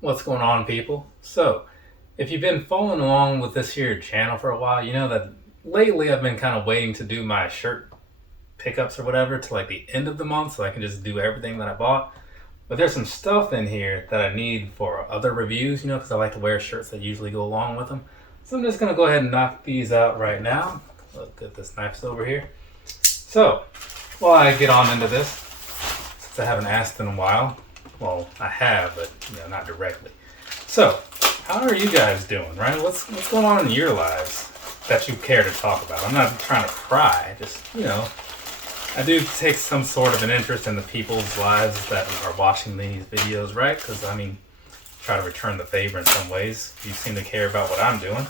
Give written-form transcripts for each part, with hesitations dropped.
What's going on, people? So, if you've been following along with this here channel for a while, you know that lately I've been kind of waiting to do my shirt pickups or whatever to like the end of the month so I can just do everything that I bought. But there's some stuff in here that I need for other reviews, because I like to wear shirts that usually go along with them. So I'm just going to go ahead and knock these out right now. Look at this knife over here. So, while I get on into this, since I haven't asked in a while, well, I have, but not directly. So, how are you guys doing, right? What's going on in your lives that you care to talk about? I'm not trying to pry, just, I do take some sort of an interest in the people's lives that are watching these videos, right? Because, try to return the favor in some ways. You seem to care about what I'm doing.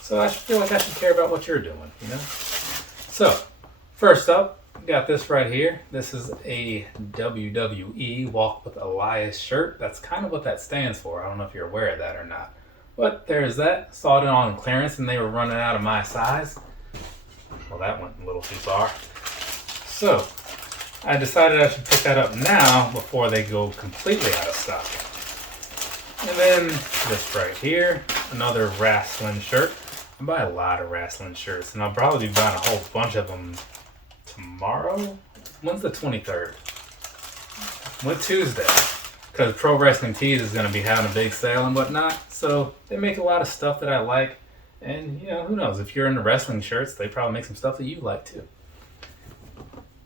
So I feel like I should care about what you're doing, So, first up, got this right here. This is a WWE Walk with Elias shirt. That's kind of what that stands for. I don't know if you're aware of that or not. But there's that. Saw it on clearance and they were running out of my size. Well, that went a little too far. So, I decided I should pick that up now before they go completely out of stock. And then this right here, another wrestling shirt. I buy a lot of wrestling shirts and I'll probably be buying a whole bunch of them tomorrow. When's the 23rd? What Tuesday? Because Pro Wrestling Tees is going to be having a big sale and whatnot. So they make a lot of stuff that I like. And who knows? If you're into wrestling shirts, they probably make some stuff that you like too.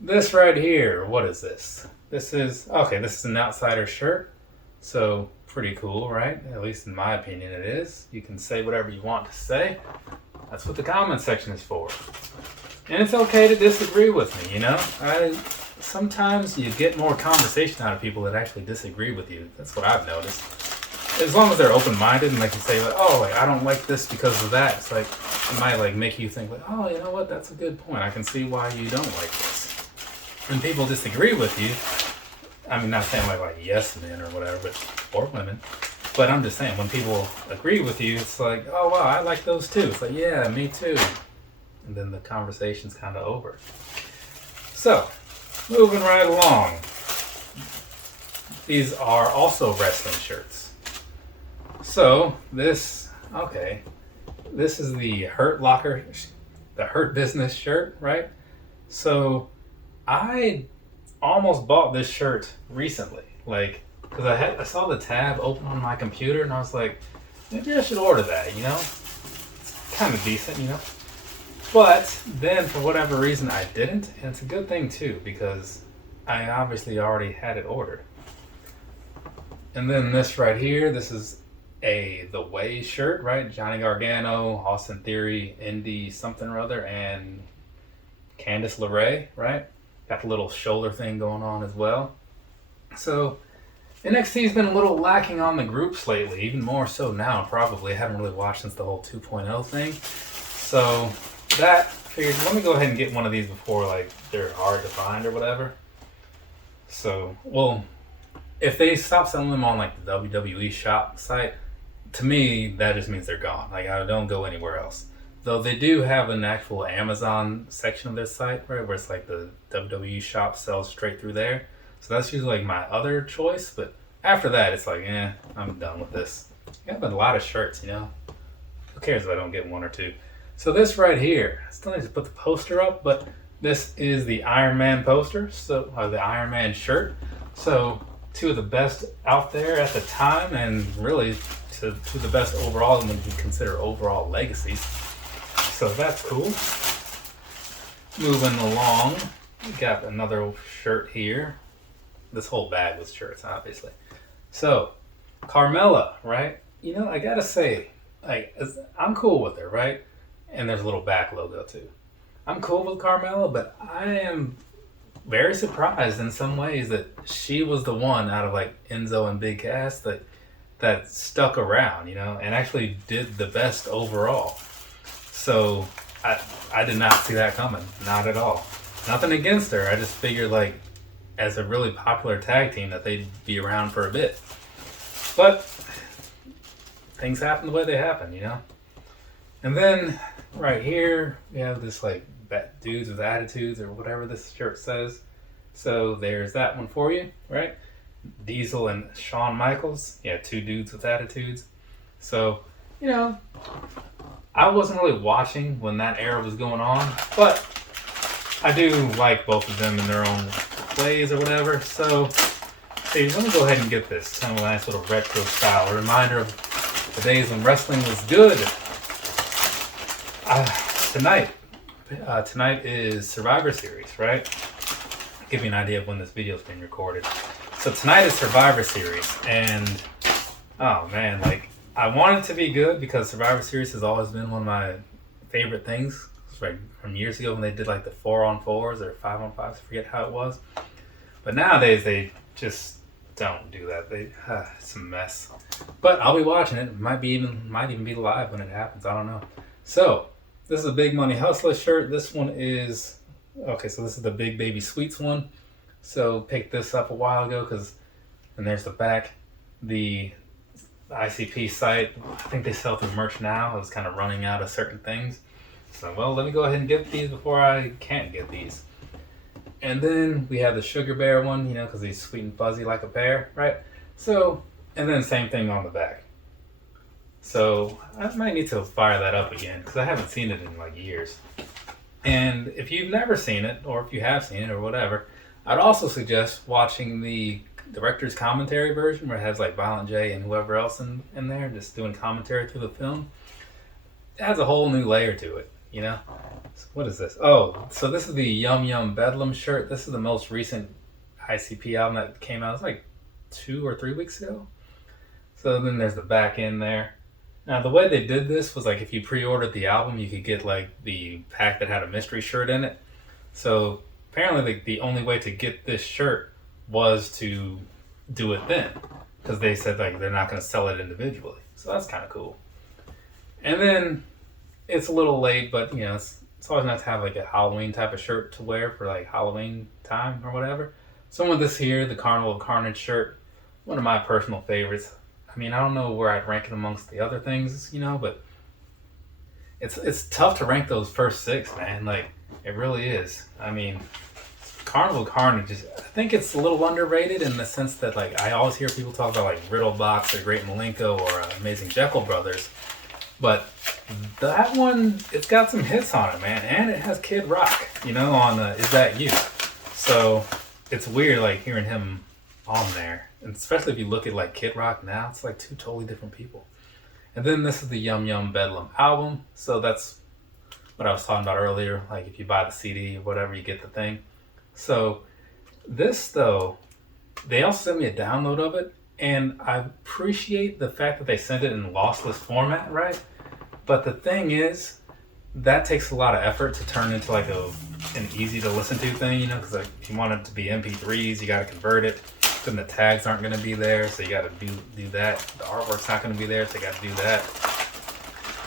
This right here, what is this? This is an outsider shirt. So pretty cool, right? At least in my opinion it is. You can say whatever you want to say. That's what the comment section is for. And it's okay to disagree with me, sometimes you get more conversation out of people that actually disagree with you. That's what I've noticed. As long as they're open-minded and they can say, I don't like this because of that. It's like, it might make you think, oh, you know what, that's a good point. I can see why you don't like this. When people disagree with you, not saying like yes men or whatever, or women, but I'm just saying when people agree with you, it's like, oh wow, I like those too. It's like, yeah, me too. And then the conversation's kind of over. So, moving right along. These are also wrestling shirts. So, this is the Hurt Locker, the Hurt Business shirt, right? So, I almost bought this shirt recently, because I saw the tab open on my computer and I was like, maybe I should order that, It's kind of decent, But then for whatever reason I didn't, and it's a good thing too, because I obviously already had it ordered. And then this right here, this is The Way shirt, right? Johnny Gargano, Austin Theory, Indy something or other, and Candice LeRae, right? Got the little shoulder thing going on as well. So NXT's been a little lacking on the groups lately, even more so now probably. I haven't really watched since the whole 2.0 thing. So that figured, let me go ahead and get one of these before they're hard to find or whatever. So, well, if they stop selling them on the WWE Shop site, to me that just means they're gone. I don't go anywhere else. Though they do have an actual Amazon section of their site, right, where it's the WWE Shop sells straight through there. So that's usually my other choice. But after that, it's I'm done with this. I have a lot of shirts, Who cares if I don't get one or two? So this right here, I still need to put the poster up, but this is the Iron Man poster, the Iron Man shirt. So two of the best out there at the time, and really two of the best overall when you consider overall legacies. So that's cool. Moving along, we got another shirt here. This whole bag was shirts, obviously. So, Carmella, right? I gotta say, I'm cool with her, right? And there's a little back logo too. I'm cool with Carmella, but I am very surprised in some ways that she was the one out of Enzo and Big Cass that stuck around, and actually did the best overall. So I did not see that coming, not at all. Nothing against her. I just figured as a really popular tag team that they'd be around for a bit. But things happen the way they happen, And then right here we have this dudes with attitudes or whatever this shirt says. So there's that one for you, right? Diesel and Shawn Michaels. Yeah, two dudes with attitudes. So, you know, I wasn't really watching when that era was going on, but I do like both of them in their own ways or whatever. So, hey, let me go ahead and get this. Kind of a nice little retro style. A reminder of the days when wrestling was good. Tonight is Survivor Series, right? I'll give you an idea of when this video is being recorded. So tonight is Survivor Series, and oh man, like I want it to be good because Survivor Series has always been one of my favorite things. It's like from years ago when they did like the 4-on-4s or 5-on-5s, I forget how it was. But nowadays they just don't do that. It's a mess. But I'll be watching it. Might even be live when it happens. I don't know. So this is a Big Money Hustler shirt. This one is okay. So this is the Big Baby Sweets one. So picked this up a while ago and there's the back. The ICP site, I think they sell through merch now. I was kind of running out of certain things. So, well, let me go ahead and get these before I can't get these. And then we have the Sugar Bear one, you know, because he's sweet and fuzzy like a pear, right? So, and then same thing on the back. So I might need to fire that up again because I haven't seen it in like years. And if you've never seen it, or if you have seen it or whatever, I'd also suggest watching the director's commentary version where it has like Violent J and whoever else in there just doing commentary through the film. It adds a whole new layer to it, you know? So what is this? Oh, so this is the Yum Yum Bedlam shirt. This is the most recent ICP album that came out. It was like 2 or 3 weeks ago. So then there's the back end there. Now the way they did this was like if you pre-ordered the album, you could get like the pack that had a mystery shirt in it. So apparently the only way to get this shirt was to do it then, because they said like they're not going to sell it individually. So that's kind of cool. And then it's a little late, but you know it's always nice to have like a Halloween type of shirt to wear for like Halloween time or whatever. So with this here, the Carnival of Carnage shirt, one of my personal favorites. I mean, I don't know where I'd rank it amongst the other things, you know, but it's tough to rank those first 6, man. Like, it really is. I mean, Carnival Carnage, I think it's a little underrated in the sense that, like, I always hear people talk about, like, Riddlebox or Great Malenko or Amazing Jekyll Brothers. But that one, it's got some hits on it, man. And it has Kid Rock, you know, on Is That You? So it's weird, like, hearing him on there. And especially if you look at like Kid Rock now, it's like 2 totally different people. And then this is the Yum Yum Bedlam album. So that's what I was talking about earlier. Like if you buy the CD or whatever, you get the thing. So this though, they also sent me a download of it. And I appreciate the fact that they sent it in lossless format, right? But the thing is, that takes a lot of effort to turn into like an easy to listen to thing, you know, because like if you want it to be MP3s, you got to convert it. Then the tags aren't going to be there, so you got to do that. The artwork's not going to be there, so you got to do that.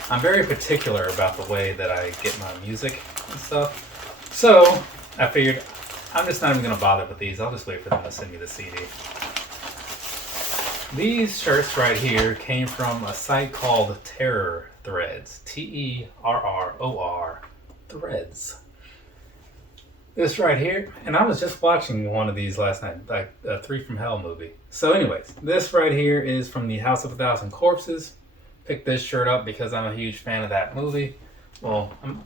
I'm very particular about the way that I get my music and stuff. So I figured I'm just not even going to bother with these. I'll just wait for them to send me the CD. These shirts right here came from a site called Terror Threads. Terror Threads. This right here, and I was just watching one of these last night, like a 3 from Hell movie. So anyways, this right here is from the House of a Thousand Corpses. Picked this shirt up because I'm a huge fan of that movie. Well, I'm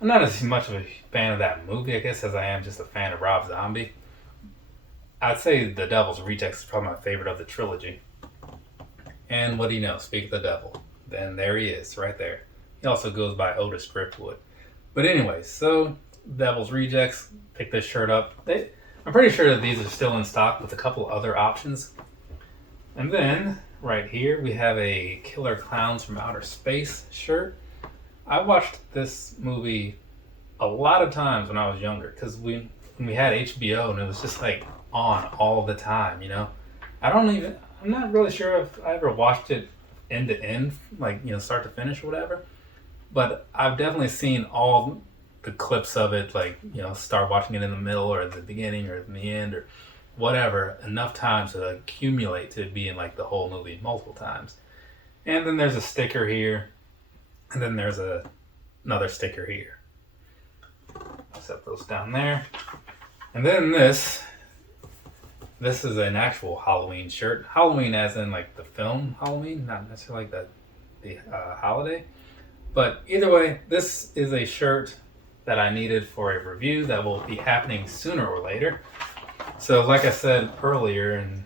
not as much of a fan of that movie, I guess, as I am just a fan of Rob Zombie. I'd say The Devil's Rejects is probably my favorite of the trilogy. And what do you know? Speak of the devil. Then there he is, right there. He also goes by Otis Driftwood. But anyways, so Devil's Rejects, pick this shirt up. I'm pretty sure that these are still in stock with a couple other options. And then, right here, we have a Killer Clowns from Outer Space shirt. I watched this movie a lot of times when I was younger, because when we had HBO and it was just like on all the time, you know. I'm not really sure if I ever watched it end to end, like, you know, start to finish or whatever. But I've definitely seen all the clips of it, like, you know, start watching it in the middle or at the beginning or at the end or whatever, enough times to accumulate to be in like the whole movie multiple times. And then there's a sticker here, and then there's another sticker here. I'll set those down there. And then this This is an actual Halloween shirt. Halloween as in like the film Halloween, not necessarily like the holiday. But either way, this is a shirt that I needed for a review that will be happening sooner or later. So like I said earlier, and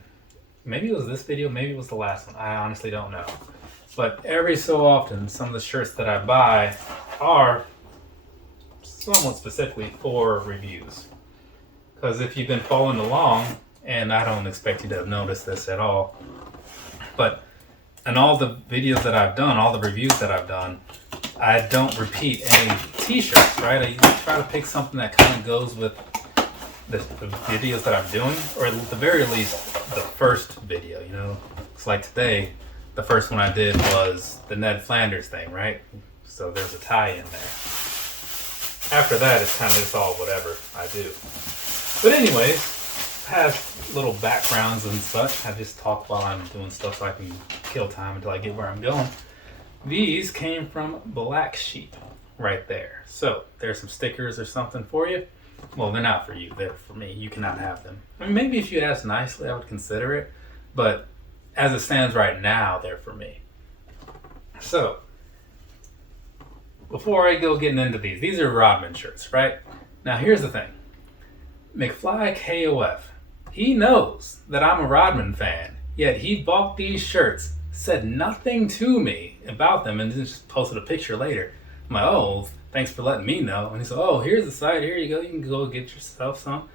maybe it was this video, maybe it was the last one, I honestly don't know. But every so often, some of the shirts that I buy are somewhat specifically for reviews. Because if you've been following along, and I don't expect you to have noticed this at all, but in all the videos that I've done, all the reviews that I've done, I don't repeat any t-shirts, right? I try to pick something that kind of goes with the videos that I'm doing, or at the very least, the first video, you know? It's like today, the first one I did was the Ned Flanders thing, right? So there's a tie in there. After that, it's kind of just all whatever I do. But anyways, past little backgrounds and such, I just talk while I'm doing stuff so I can kill time until I get where I'm going. These came from Black Sheep right there. So there's some stickers or something for you. Well, they're not for you, they're for me. You cannot have them. I mean, maybe if you asked nicely, I would consider it. But as it stands right now, they're for me. So, before I go getting into these are Rodman shirts, right? Now here's the thing. McFly KOF, he knows that I'm a Rodman fan, yet he bought these shirts, said nothing to me about them, and just posted a picture later. I'm like, oh, thanks for letting me know. And he said, oh, here's the site, here you go, you can go get yourself some.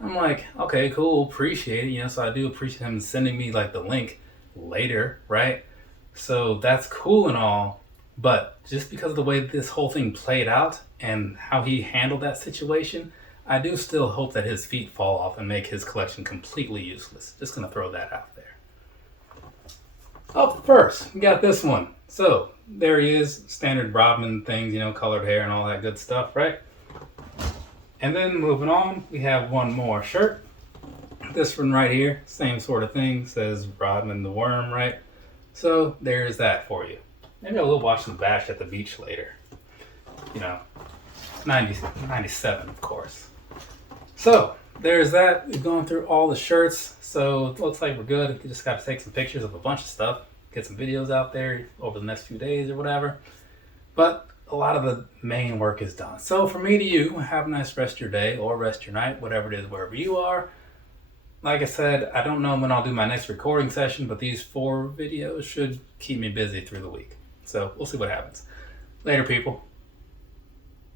I'm like, okay, cool, appreciate it, you know, so I do appreciate him sending me like the link later, right? So that's cool and all, but just because of the way this whole thing played out and how he handled that situation, I do still hope that his feet fall off and make his collection completely useless. Just gonna throw that out there. Up first, we got this one. So, there he is, standard Rodman things, you know, colored hair and all that good stuff, right? And then moving on, we have one more shirt. This one right here, same sort of thing, says Rodman the Worm, right? So, there's that for you. Maybe I will watch some Bash at the beach later. You know, 97, of course. So, there's that. We've gone through all the shirts, so it looks like we're good. We just got to take some pictures of a bunch of stuff, get some videos out there over the next few days or whatever. But a lot of the main work is done. So for me to you, have a nice rest of your day or rest your night, whatever it is, wherever you are. Like I said, I don't know when I'll do my next recording session, but these 4 videos should keep me busy through the week. So we'll see what happens. Later, people.